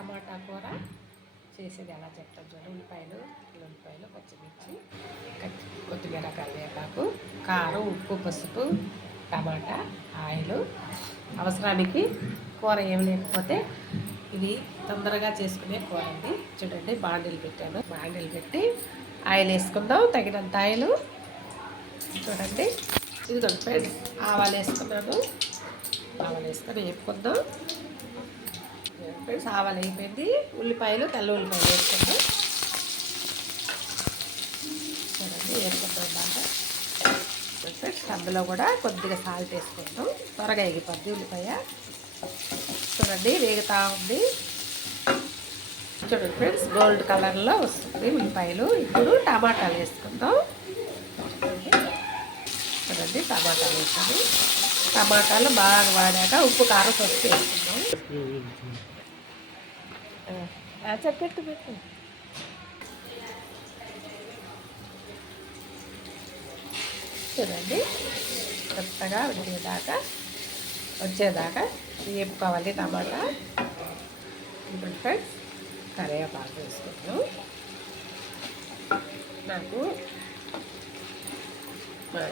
టమాటా కూర చేసేది ఎలా చెప్తాను చూడండి. ఉల్లిపాయలు పచ్చిమిర్చి కొత్తిమీర కరివేపాకు కారం ఉప్పు పసుపు టమాటా ఆయిల్ అవసరానికి కూర ఏమి లేకపోతే ఇది తొందరగా చేసుకునే కూర అండి. చూడండి బాండిల్ పెట్టాను. బాండిల్ పెట్టి ఆయిల్ వేసుకుందాం. తగినంత ఆయిల్ చూడండి. ఇది ఫ్రెండ్స్ ఆవాలు వేసుకున్నాను. ఆవాలు వేసుకొని వేపుకుందాం. ఫ్రెండ్స్ ఆవాలు అయిపోయింది. తెల్ల ఉల్లిపాయలు వేసుకుందాం. చూడండి వేసుకుందాం బాగా. ఫ్రెండ్స్ అందులో కూడా కొద్దిగా సాల్ట్ వేసుకుందాం. త్వరగా ఎగిపోద్ది ఉల్లిపాయ. చూడండి వేగుతూ ఉంది. చూడండి ఫ్రెండ్స్ గోల్డ్ కలర్లో వస్తుంది ఉల్లిపాయలు. ఇప్పుడు టమాటాలు వేసుకుందాం. చూడండి టమాటాలు వేసుకొని టమాటాలు బాగా వాడాక ఉప్పు కారం పసుపు వేసుకుందాం. పెట్టు చూడండి కొత్తగా వచ్చేదాకా వేపుకోవాలి టమాటా. ఇప్పుడు ఫ్రెండ్స్ కరివేపాకు వేసుకుందాం. నాకు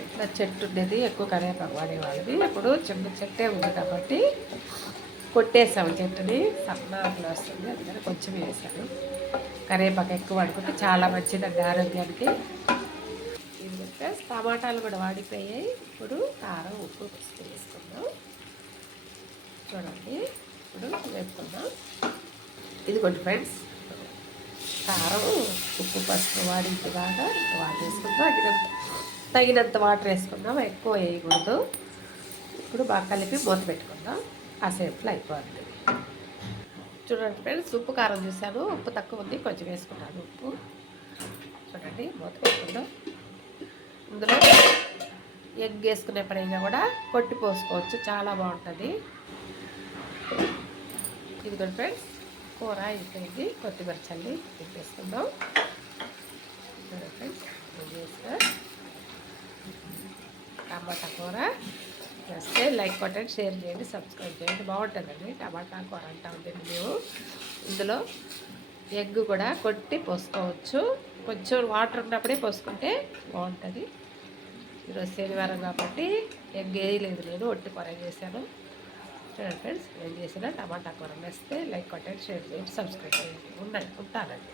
ఇట్లా చెట్టు ఉండేది ఎక్కువ కరివేపాకు వాడేవాళ్ళది. ఇప్పుడు చిన్న చెట్టే ఉంది కాబట్టి కొట్టేసాము చెట్టుని. సన్నాకులు వస్తుంది అందుకని కొంచెం వేసాను. కరివేపాకు ఎక్కువ వాడుకుంటే చాలా మంచిదండి ఆరోగ్యానికి. ఇది ప్లస్ టమాటాలు కూడా వాడిపోయాయి. ఇప్పుడు కారం ఉప్పు పసుపు వేసుకుందాం. చూడండి ఇప్పుడు వేసుకుందాం. ఇది కొన్ని ఫ్రెండ్స్ కారం ఉప్పు పసుపు వాడింటి బాగా వాటర్ వేసుకుందాం. తగినంత వాటర్ వేసుకుందాం. ఎక్కువ వేయకూడదు. ఇప్పుడు బాగా కలిపి మూత పెట్టుకుందాం. కాసేపులో అయిపోద్ది. చూడండి ఫ్రెండ్స్ ఉప్పు కారం చూసాను. ఉప్పు తక్కువ ఉంది, కొంచెం వేసుకున్నాను ఉప్పు. చూడండి మూత పెట్టుకుందాం. ఇందులో ఎగ్ వేసుకునేప్పుడైనా కూడా కొట్టి పోసుకోవచ్చు, చాలా బాగుంటుంది. ఇదిగోండి ఫ్రెండ్స్ కూర అయిపోయింది. కొత్తిమీర చల్లి వేసుకుందాం. ఫ్రెండ్స్ టమాటా కూర చేస్తే లైక్ కొట్టండి, షేర్ చేయండి, సబ్స్క్రైబ్ చేయండి. బాగుంటుందండి టమాటా కూర అంటా ఉంటుంది. మేము ఇందులో ఎగ్ కూడా కొట్టి పోసుకోవచ్చు. కొంచెం వాటర్ ఉన్నప్పుడే పోసుకుంటే బాగుంటుంది. ఈరోజు శనివారం కాబట్టి ఎగ్ వేయలేదు, నేను ఒట్టి కూర చేశాను. చూడండి ఫ్రెండ్స్ నేను చేసిన టమాటా కూర వేస్తే లైక్ కొట్టండి, షేర్ చేయండి, సబ్స్క్రైబ్ చేయండి. ఉంటానండి.